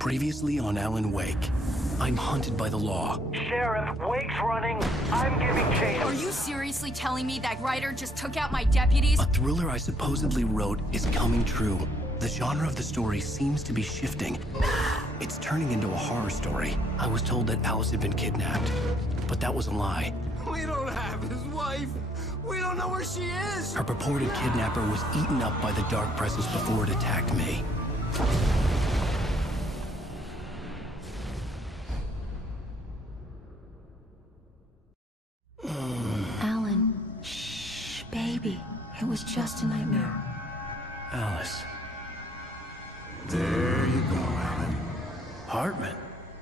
Previously on Alan Wake, I'm hunted by the law. Sheriff, Wake's running. I'm giving chase. Are you seriously telling me that writer just took out my deputies? A thriller I supposedly wrote is coming true. The genre of the story seems to be shifting. It's turning into a horror story. I was told that Alice had been kidnapped, but that was a lie. We don't have his wife. We don't know where she is. Her purported kidnapper was eaten up by the dark presence before it attacked me. Alan, shh, baby. It was just a nightmare. Alice. There you go, Alan. Hartman.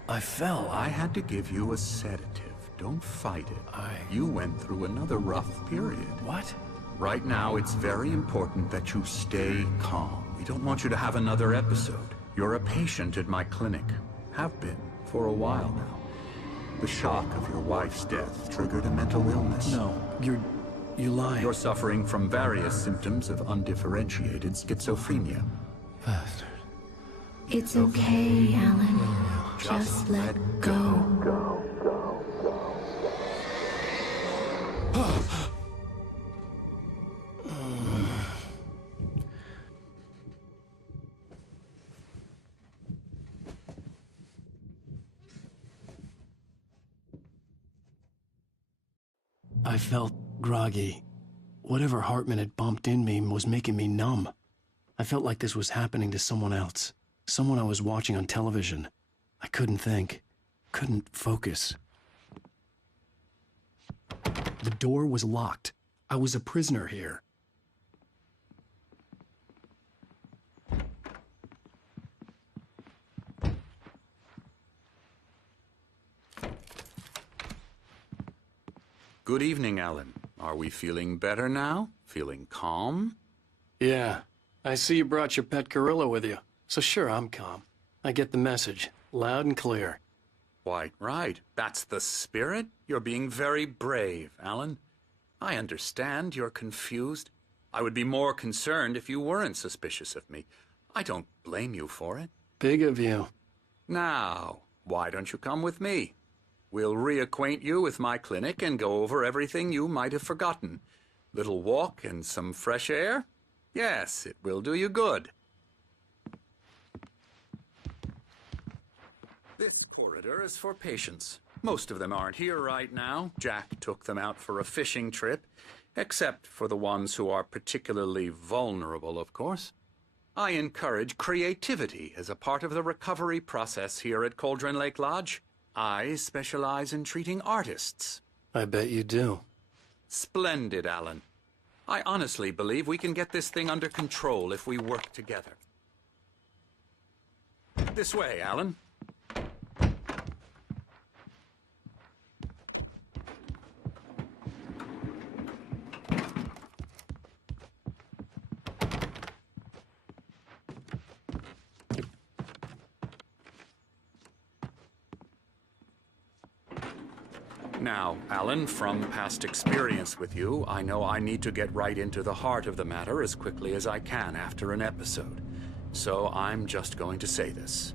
I fell. I had to give you a sedative. Don't fight it. You went through another rough period. What? Right now, it's very important that you stay calm. We don't want you to have another episode. You're a patient at my clinic. Have been for a while now. The shock of your wife's death triggered a mental illness. No, you lied. You're suffering from various symptoms of undifferentiated schizophrenia. Bastard. It's okay, Alan. Just let go. I felt groggy. Whatever Hartman had bumped in me was making me numb. I felt like this was happening to someone else. Someone I was watching on television. I couldn't think. Couldn't focus. The door was locked. I was a prisoner here. Good evening, Alan. Are we feeling better now? Feeling calm? Yeah. I see you brought your pet gorilla with you. So sure, I'm calm. I get the message. Loud and clear. Quite right. That's the spirit. You're being very brave, Alan. I understand you're confused. I would be more concerned if you weren't suspicious of me. I don't blame you for it. Big of you. Now, why don't you come with me? We'll reacquaint you with my clinic and go over everything you might have forgotten. Little walk and some fresh air? Yes, it will do you good. This corridor is for patients. Most of them aren't here right now. Jack took them out for a fishing trip, except for the ones who are particularly vulnerable, of course. I encourage creativity as a part of the recovery process here at Cauldron Lake Lodge. I specialize in treating artists. I bet you do. Splendid, Alan. I honestly believe we can get this thing under control if we work together. This way, Alan. Now, Alan, from past experience with you, I know I need to get right into the heart of the matter as quickly as I can after an episode. So I'm just going to say this.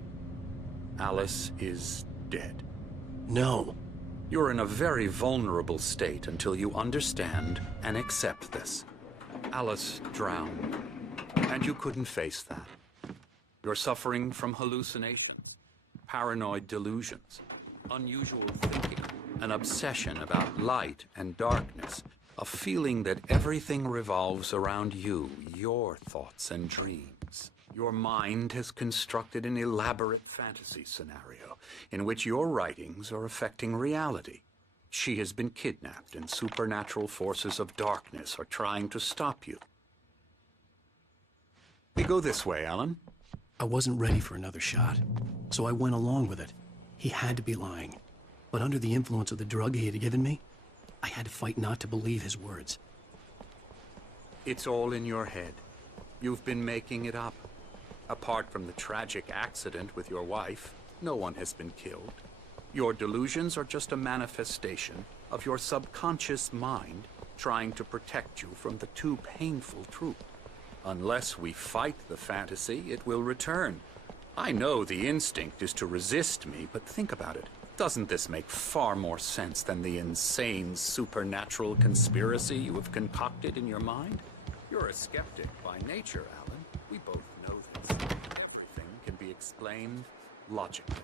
Alice is dead. No. You're in a very vulnerable state until you understand and accept this. Alice drowned, and you couldn't face that. You're suffering from hallucinations, paranoid delusions, unusual thinking, an obsession about light and darkness, a feeling that everything revolves around you, your thoughts and dreams. Your mind has constructed an elaborate fantasy scenario in which your writings are affecting reality. She has been kidnapped and supernatural forces of darkness are trying to stop you. We go this way, Alan. I wasn't ready for another shot, so I went along with it. He had to be lying. But under the influence of the drug he had given me, I had to fight not to believe his words. It's all in your head. You've been making it up. Apart from the tragic accident with your wife, no one has been killed. Your delusions are just a manifestation of your subconscious mind trying to protect you from the too painful truth. Unless we fight the fantasy, it will return. I know the instinct is to resist me, but think about it. Doesn't this make far more sense than the insane supernatural conspiracy you have concocted in your mind? You're a skeptic by nature, Alan. We both know this. Everything can be explained logically.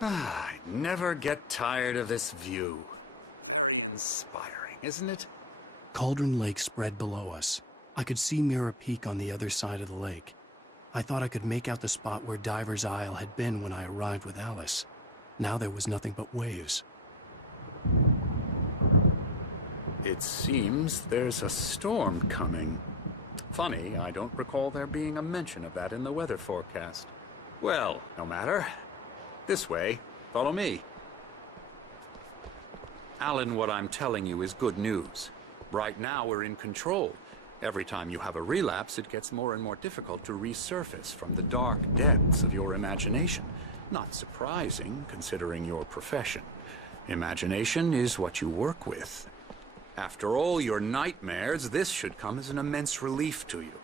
I never get tired of this view. Inspiring, isn't it? Cauldron Lake spread below us. I could see Mirror Peak on the other side of the lake. I thought I could make out the spot where Diver's Isle had been when I arrived with Alice. Now there was nothing but waves. It seems there's a storm coming. Funny, I don't recall there being a mention of that in the weather forecast. Well, no matter. This way. Follow me. Alan, what I'm telling you is good news. Right now, we're in control. Every time you have a relapse, it gets more and more difficult to resurface from the dark depths of your imagination. Not surprising, considering your profession. Imagination is what you work with. After all your nightmares, this should come as an immense relief to you.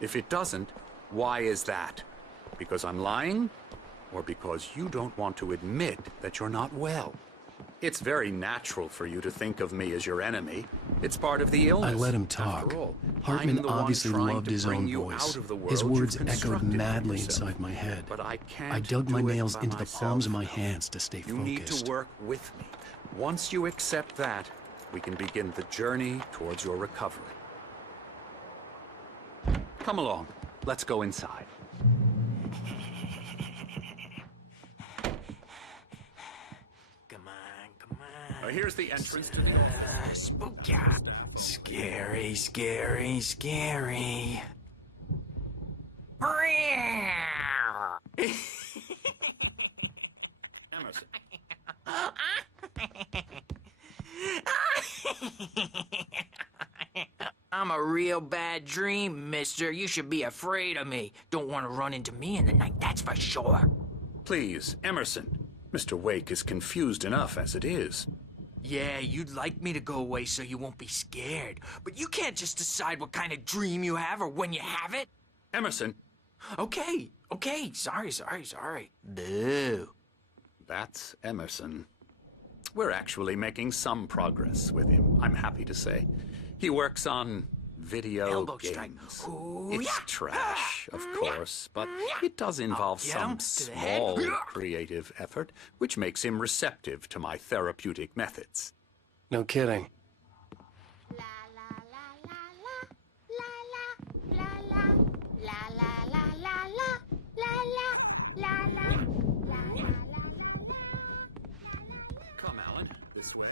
If it doesn't, why is that? Because I'm lying? Or because you don't want to admit that you're not well? It's very natural for you to think of me as your enemy. It's part of the illness. I let him talk. After all, Hartman I'm the one obviously trying loved to his bring own you voice. out of the world His you've words echoed constructed for madly yourself. inside my head. But I can't I dug my do it nails by into the myself. palms of my hands to stay You focused. need to work with me. Once you accept that, we can begin the journey towards your recovery. Come along. Let's go inside. Come on. Here's the entrance to the office. Spooky. Scary, scary, scary. Emerson. I'm a real bad dream, mister. You should be afraid of me. Don't want to run into me in the night, that's for sure. Please, Emerson. Mr. Wake is confused enough as it is. Yeah, you'd like me to go away so you won't be scared. But you can't just decide what kind of dream you have or when you have it. Emerson. Okay. Sorry. Boo. That's Emerson. We're actually making some progress with him, I'm happy to say. He works on video Elbow strike. games. Ooh, It's yeah. trash, of course, but it does involve Get some 'em to the head. small creative effort, which makes him receptive to my therapeutic methods. No kidding. Come, Alan, this way.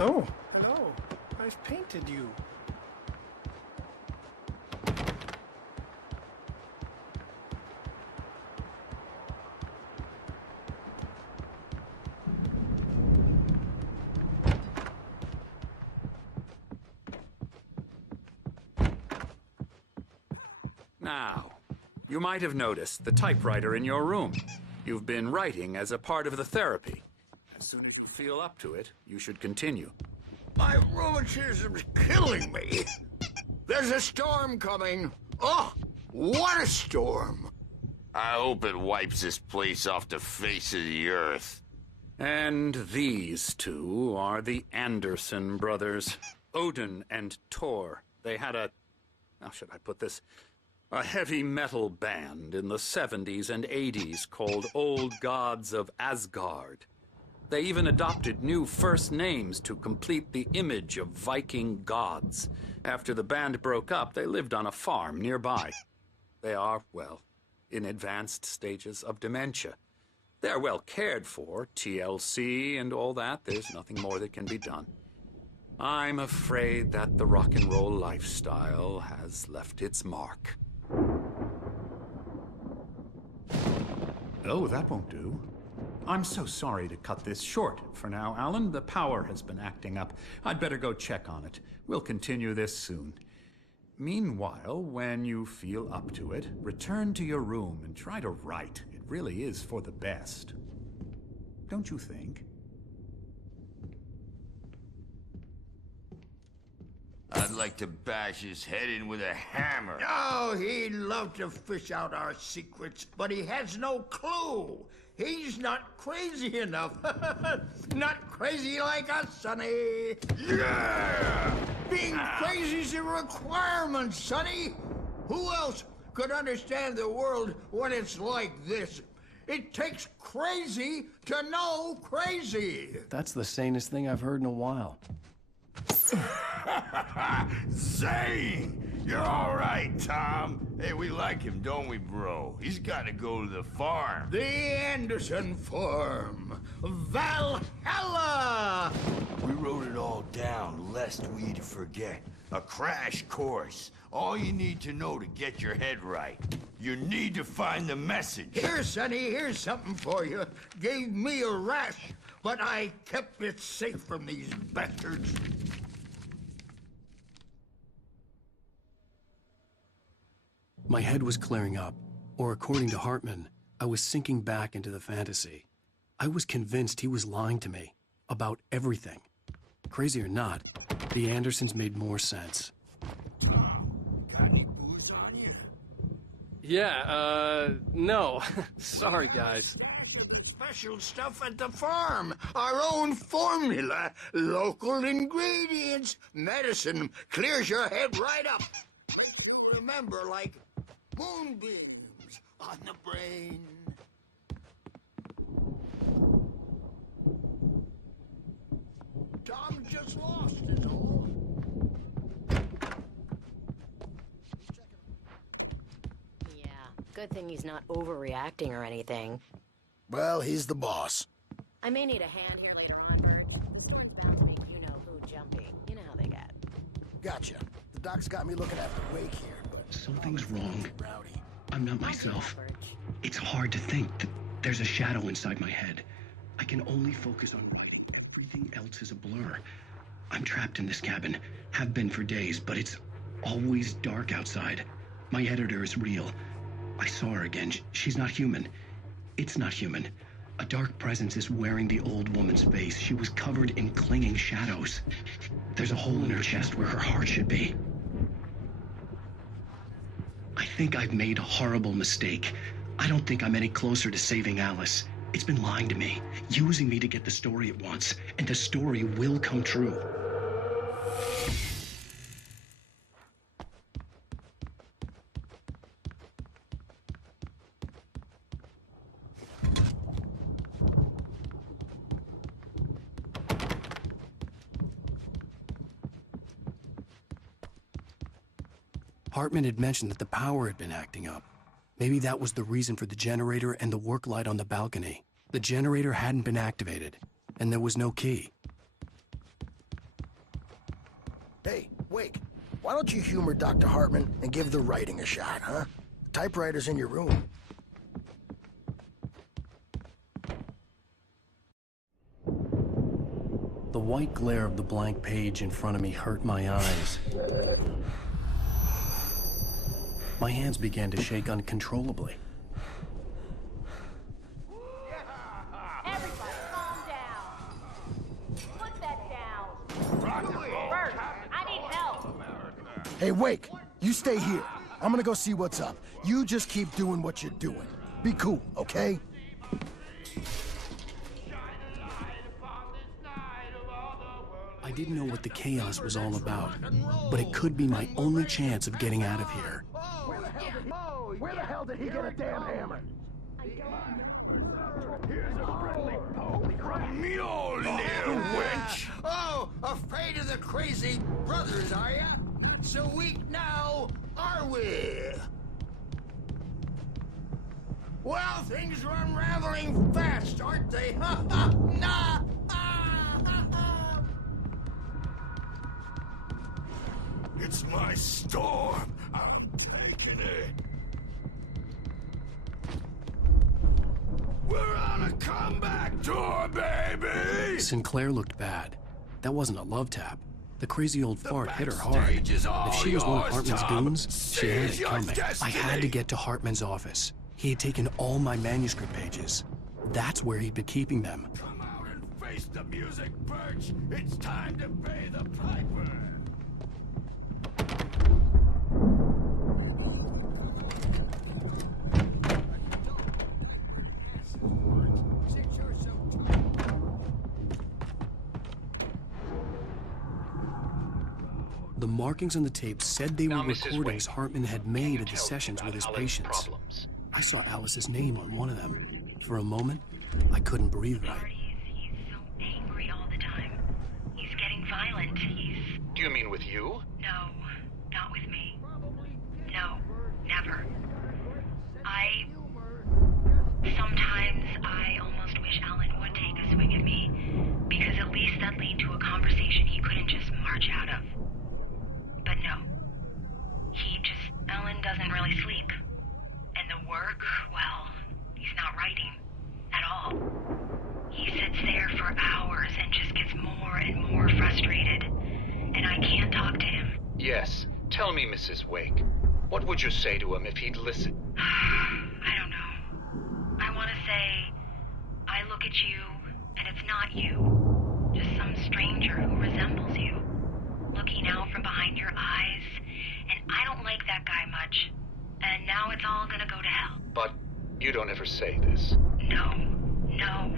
Oh, hello. I've painted you. Now, you might have noticed the typewriter in your room. You've been writing as a part of the therapy. As soon as you feel up to it, you should continue. My rheumatism's killing me. There's a storm coming. Oh, what a storm. I hope it wipes this place off the face of the earth. And these two are the Anderson brothers, Odin and Tor. They had how should I put this? A heavy metal band in the 70s and 80s called Old Gods of Asgard. They even adopted new first names to complete the image of Viking gods. After the band broke up, they lived on a farm nearby. They are, well, in advanced stages of dementia. They're well cared for, TLC and all that. There's nothing more that can be done. I'm afraid that the rock and roll lifestyle has left its mark. Oh, that won't do. I'm so sorry to cut this short for now, Alan. The power has been acting up. I'd better go check on it. We'll continue this soon. Meanwhile, when you feel up to it, return to your room and try to write. It really is for the best. Don't you think? I'd like to bash his head in with a hammer. Oh, he'd love to fish out our secrets, but he has no clue. He's not crazy enough. Not crazy like us, Sonny. Yeah! Being crazy's a requirement, Sonny. Who else could understand the world when it's like this? It takes crazy to know crazy. That's the sanest thing I've heard in a while. Zane! You're all right, Tom. Hey, we like him, don't we, bro? He's got to go to the farm. The Anderson Farm. Valhalla! We wrote it all down, lest we'd forget. A crash course. All you need to know to get your head right. You need to find the message. Here, Sonny, here's something for you. Gave me a rash, but I kept it safe from these bastards. My head was clearing up, or according to Hartman, I was sinking back into the fantasy. I was convinced he was lying to me about everything. Crazy or not, the Andersons made more sense. Got any booze on you? Yeah, no. Sorry, guys. Special stuff at the farm. Our own formula. Local ingredients. Medicine clears your head right up. Makes you remember like moonbeams on the brain. Tom just lost his all. Yeah, good thing he's not overreacting or anything. Well, he's the boss. I may need a hand here later on, but it's bound to make you-know-who jumpy. You know how they get. Gotcha. The doc's got me looking at the wake here, but... Something's wrong. Rowdy. I'm not myself. It's hard to think that there's a shadow inside my head. I can only focus on writing. Everything else is a blur. I'm trapped in this cabin. Have been for days, but it's always dark outside. My editor is real. I saw her again. She's not human. It's not human. A dark presence is wearing the old woman's face. She was covered in clinging shadows. There's a hole in her chest where her heart should be. I think I've made a horrible mistake. I don't think I'm any closer to saving Alice. It's been lying to me, using me to get the story it wants, and the story will come true. Hartman had mentioned that the power had been acting up. Maybe that was the reason for the generator and the work light on the balcony. The generator hadn't been activated, and there was no key. Hey, Wake, why don't you humor Dr. Hartman and give the writing a shot, huh? Typewriter's in your room. The white glare of the blank page in front of me hurt my eyes. My hands began to shake uncontrollably. Everybody, calm down. Put that down. Bert, I need help. Hey, Wake, you stay here. I'm gonna go see what's up. You just keep doing what you're doing. Be cool, okay? I didn't know what the chaos was all about, but it could be my only chance of getting out of here. Where the hell did he get a damn hammer? Here's a friendly poke from Mjolnir, wench! Oh, afraid of the crazy brothers, are ya? So weak now, are we? Well, things are unraveling fast, aren't they? Ha ha! Nah! It's my storm. I'm taking it. We're on a comeback tour, baby! Sinclair looked bad. That wasn't a love tap. The crazy old fart hit her hard. backstage is all If she was one of yours, Hartman's Tom. goons, she had Seize it your coming. I destiny. had to get to Hartman's office. He had taken all my manuscript pages. That's where he'd been keeping them. Come out and face the music, Birch. It's time to pay the piper. The markings on the tape said they were Now, Mrs. recordings Wade, Hartman had made of the tell me sessions about with his Alan's patients. problems. I saw Alice's name on one of them. For a moment, I couldn't breathe right. He's so angry all the time. He's getting violent. Do you mean with you? No, not with me. No, never. Sometimes I almost wish Alan would take a swing at me, because at least that lead to a conversation he couldn't just march out of. But no. Alan doesn't really sleep. And the work, well, he's not writing. At all. He sits there for hours and just gets more and more frustrated. And I can't talk to him. Yes. Tell me, Mrs. Wake. What would you say to him if he'd listen? I don't know. I want to say, I look at you, and it's not you. Just some stranger who resembles you. Looking out from behind your eyes. And I don't like that guy much. And now it's all gonna go to hell. But you don't ever say this. No.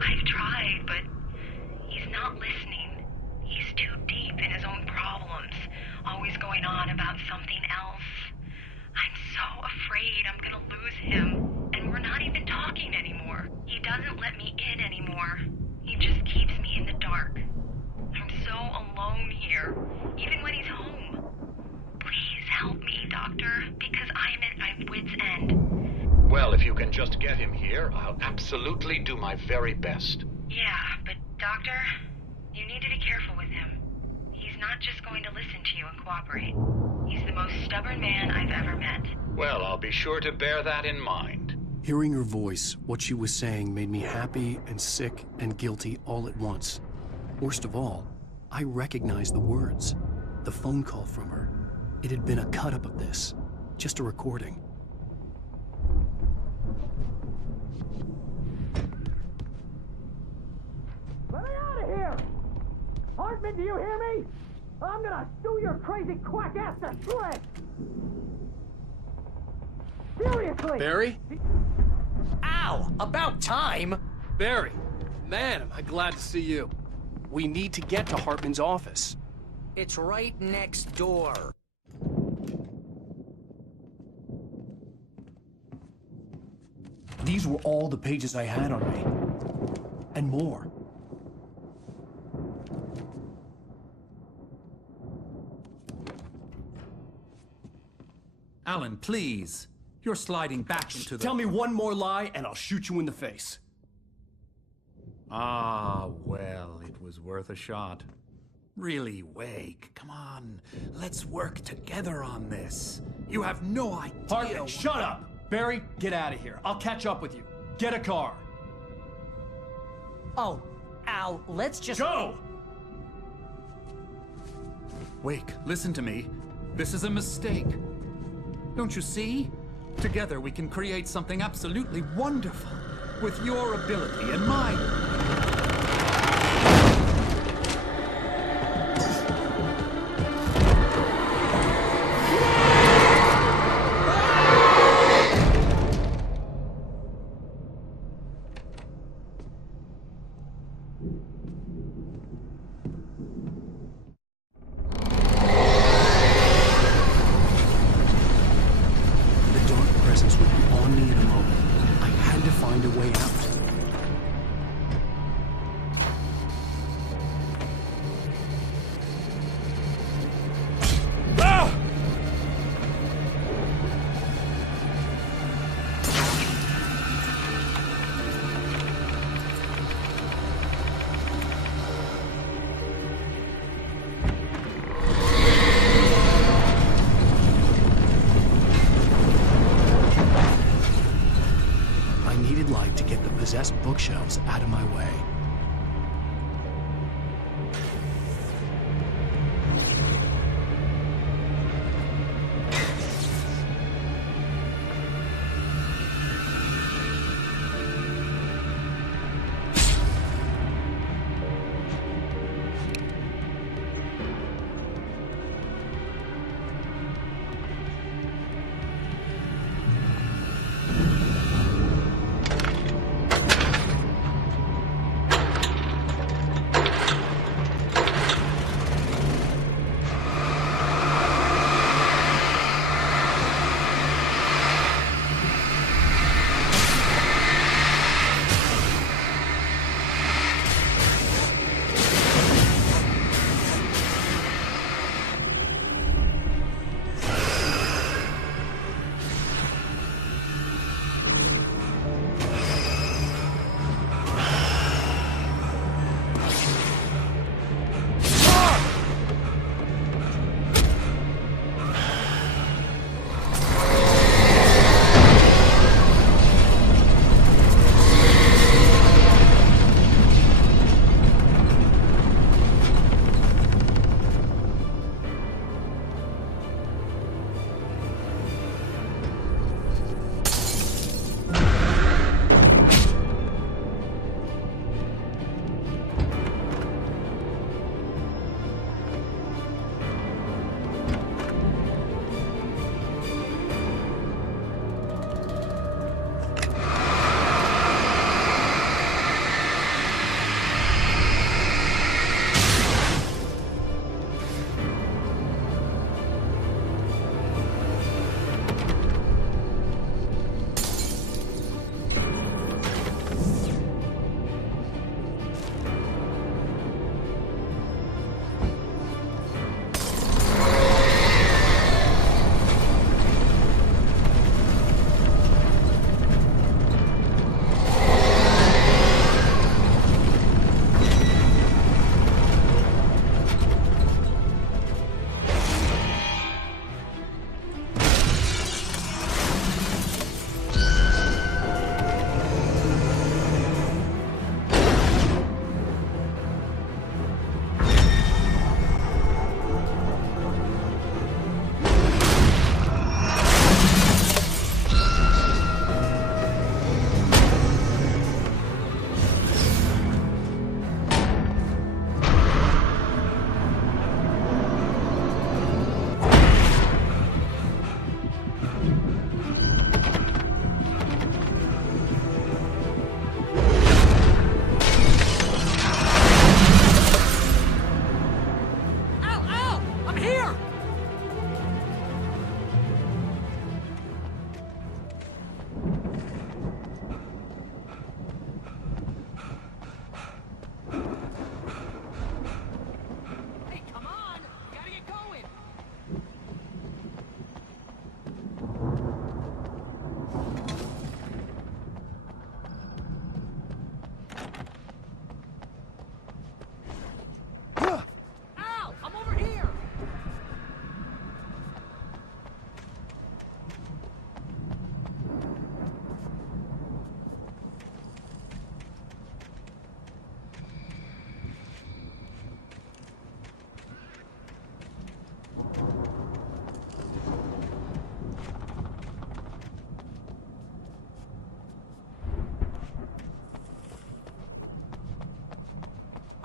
I've tried, but he's not listening. He's too deep in his own problems, always going on about something else. I'm so afraid I'm gonna lose him, and we're not even talking anymore. He doesn't let me in anymore. He just keeps me in the dark. I'm so alone here, even when he's home. Please help me, Doctor, because I'm at my wit's end. Well, if you can just get him here, I'll absolutely do my very best. Yeah, but Doctor, you need to be careful with him. He's not just going to listen to you and cooperate. He's the most stubborn man I've ever met. Well, I'll be sure to bear that in mind. Hearing her voice, what she was saying made me happy and sick and guilty all at once. Worst of all, I recognized the words. The phone call from her. It had been a cut-up of this. Just a recording. Let me out of here! Hartman, do you hear me? I'm gonna sue your crazy quack ass to shreds! Seriously! Barry? Ow! About time! Barry! Man, am I glad to see you. We need to get to Hartman's office. It's right next door. These were all the pages I had on me. And more. Alan, please. You're sliding back into the... Tell me one more lie and I'll shoot you in the face. Ah, well, it was worth a shot. Really, Wake, come on. Let's work together on this. You have no idea... Hartman, shut up! Barry, get out of here. I'll catch up with you. Get a car. Oh, Al, let's just... Go! Wake, listen to me. This is a mistake. Don't you see? Together we can create something absolutely wonderful. With your ability and mine. find a way out. Possessed bookshelves out of my way.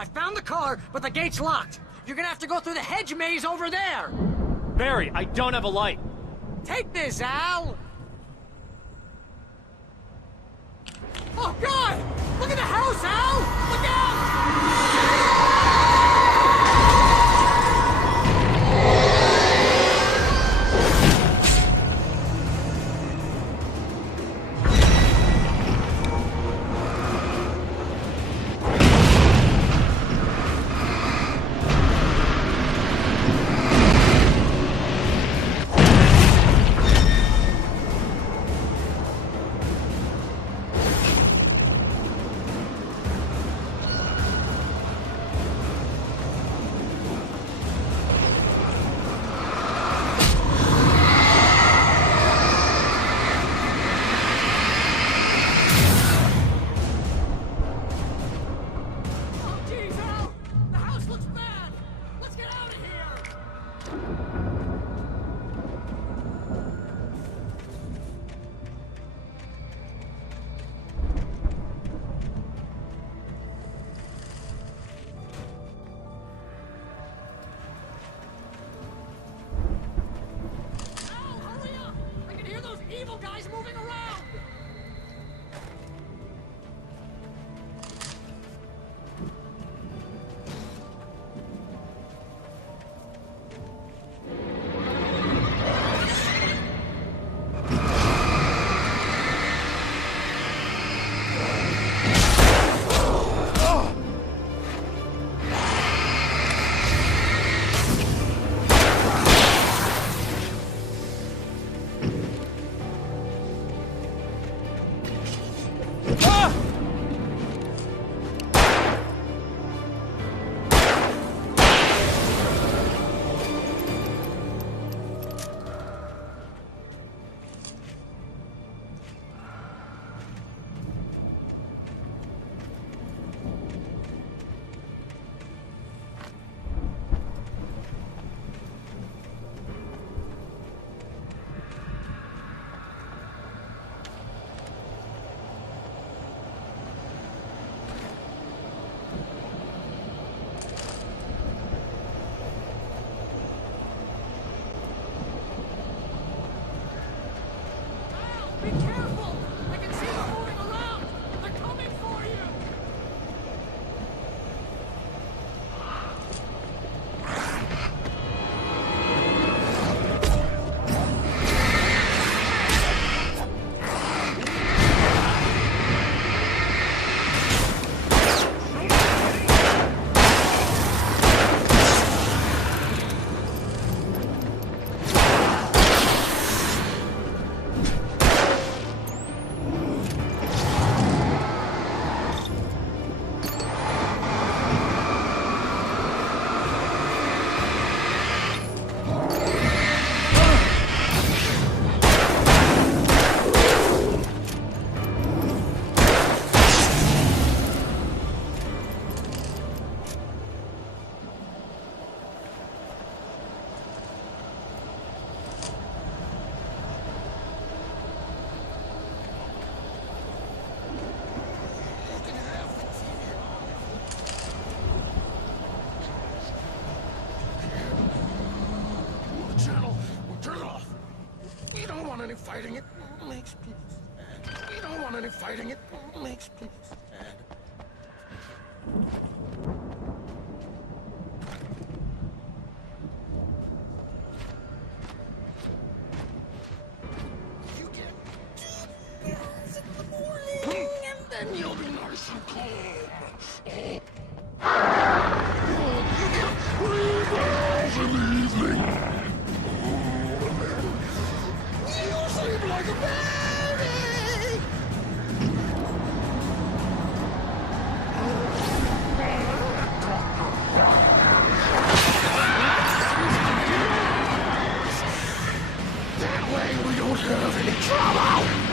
I found the car, but the gate's locked. You're gonna have to go through the hedge maze over there. Barry, I don't have a light. Take this, Al! Oh, God! Look at the house, Al! Look out! evil guys moving around! Be careful! I can see them moving around! They're coming for you! We don't want any fighting. It makes people sad. We don't want any fighting. It makes people sad. You get 2 pills in the morning, and then you'll be nice and calm. You get 3 pills in the evening. You sleep like a baby! That way we don't have any trouble!